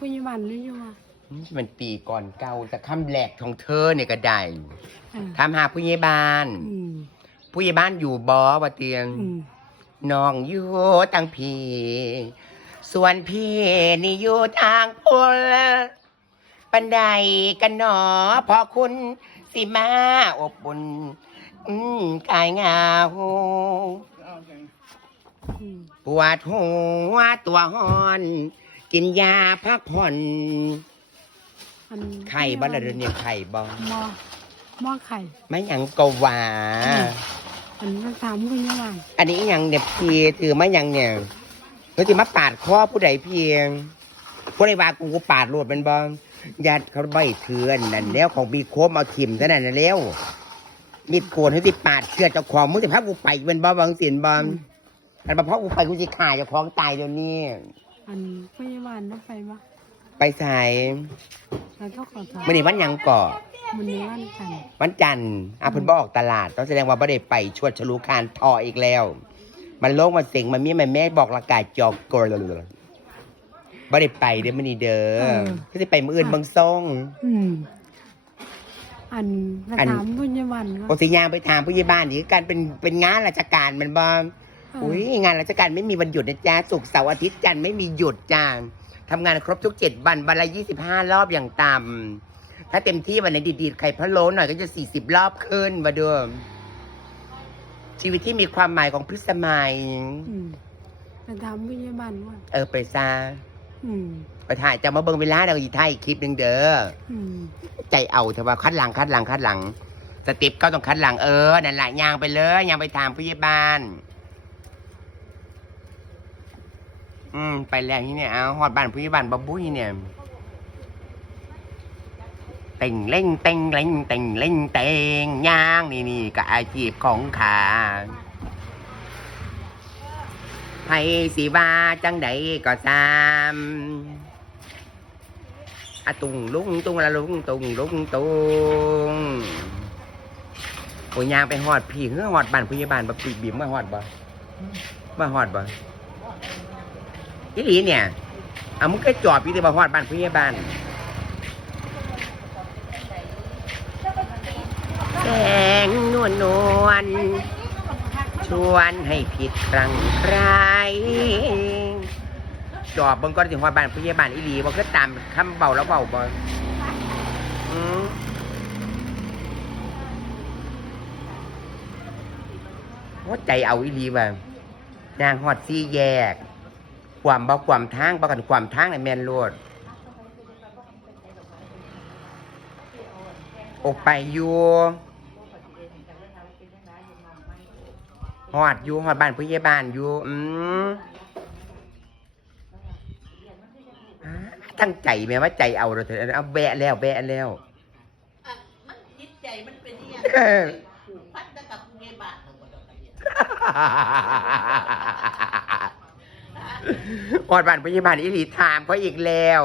พยาบาลนี่อยู่ว่า มันปีก่อนเก่าแต่คำแหลกของเธอเนี่ยก็ได้อ่าถามหาผู้ใหญ่บ้าน อืมผู้ใหญ่บ้านอยู่บอว่าเตียง อืมน้องอยู่ตั้งพี่ส่วนพี่นี่อยู่ทางพลปันใดกันหนอพอคุณสิมาอบบุญอืมกายเหงาอืม ปวดหัวตัวหอน กินยาพักผ่อนอันไข่บ้านละเดือนนี้ไข่บอหมอหมอไข่ไม่หยังก็ว่าอันนั้นถามพยาบาลอันนี้อหยังเนี่ยพี่ถือมาหยังเนี่ยเฮ้ยที่มาปาดคอผู้ใดเพียงผู้ใดว่ากูกูปาดรวดเป็นบองญาติเขาใบเถื่อนนั่นแล้วของบีโคมเอาทิมเท่านั้นนะแล้วมีดโกนให้ที่ปาดเชือดเจ้าของมึงจะพากูไปเป็นบอบางสินบอมอันมาเพราะกูไปกูจะฆ่าเจ้าของตายเดี๋ยวนี้ อันพยาบาลต้องไปปะไปใส่แล้วก็ขอถามไม่ได้วันหยังก่อมันนี้วันกันวันจันทร์อะเพิ่นบออกตลาด ต้องแสดงว่าไม่ได้ไปชวดฉลูคานทออีกแล้ว มันโลกมันเสียงมันมีมันแม่บอกละกาจอกกรเลยบ่ได้ไปเด้อมันนี่เด้อก็จะไปมื้ออื่นเบางซ่ง อืมอันแล้วอัน ถามพยาบาลปก็กติยางไปถามผู้ใหญ่บ้านอีกการเป็นเป็นงานราชการมันบ่ อุ้ยงานราชการไม่มีวันหยุดนะจ๊ะศุกร์เสาร์อาทิตย์จันทร์ไม่มีหยุดจ้าทำงานครบทุกเจ็ดวันวันละยี่สิบห้ารอบอย่างต่ำถ้าเต็มที่วันไหนดีๆไข่พะโล้หน่อยก็จะสี่สิบรอบขึ้นมาเดิมชีวิตที่มีความหมายของพิสมัยอืมแต่ถามพยาบาลว่าเออไปซาอืมไปถ่ายจะมาเบิ่งเวลาเดี๋ยวอีถ่ายอีกคลิปหนึ่งเด้ออืมใจเอาแต่ว่าคัดหลังคัดหลังคัดหลัง สเติปก็ต้องคัดหลังเออนั่นแหละยางไปเลยยางไปถามผู้ใหญ่บ้าน อืมไปแล้วที่เนี่ยเอาหอดบ้านผู้ใหญ่บ้านบับบุ้ยเนี่ยเต่งเล่งเต่งเล่งเต่งเล่งเต่งย่างนี่นี่ก็อาชีพของขาให้สิว่าจังใดก็ตามอะตุงลุงตุงละลุงตุงลุงตุงโอ้ยยางไปหอดพี่เฮือหอดบ้านผู้ใหญ่บ้านบัปีบีมมาหอดบ่มาหอดบ่ อีหลีเนี่ยเอามึงก็จอบพี่ที่มาหอดบ้านผู้ใหญ่บ้านแสงนวลนวลชวนให้ผิดครั้งใครจอบเบิ่งก่อนถึงฮอดบ้านผู้ใหญ่บ้านอีหลีบ่คือตามคำเบาแล้วเบาบ่อืมหัวใจเอาอีหลีว่านางฮอดซี่แยก ความบ่ความทางบ่กันความทางน่ะแม่นโลดออกไปอยู่ฮอดอยู่ฮอดบ้านผู้ใหญ่บ้านอยู่ อืมตั้งใจแม้ว่าใจเอาเราเถอะเอาแบะแล้วแบะแล้วอะมันจิตใจมันเป็นอหย่างเออผูกพันกับผู้ใหญ่บ้านทั้งหมดเลย อดบ้านพยาบาลอีหลีถามเขาอีกแล้ว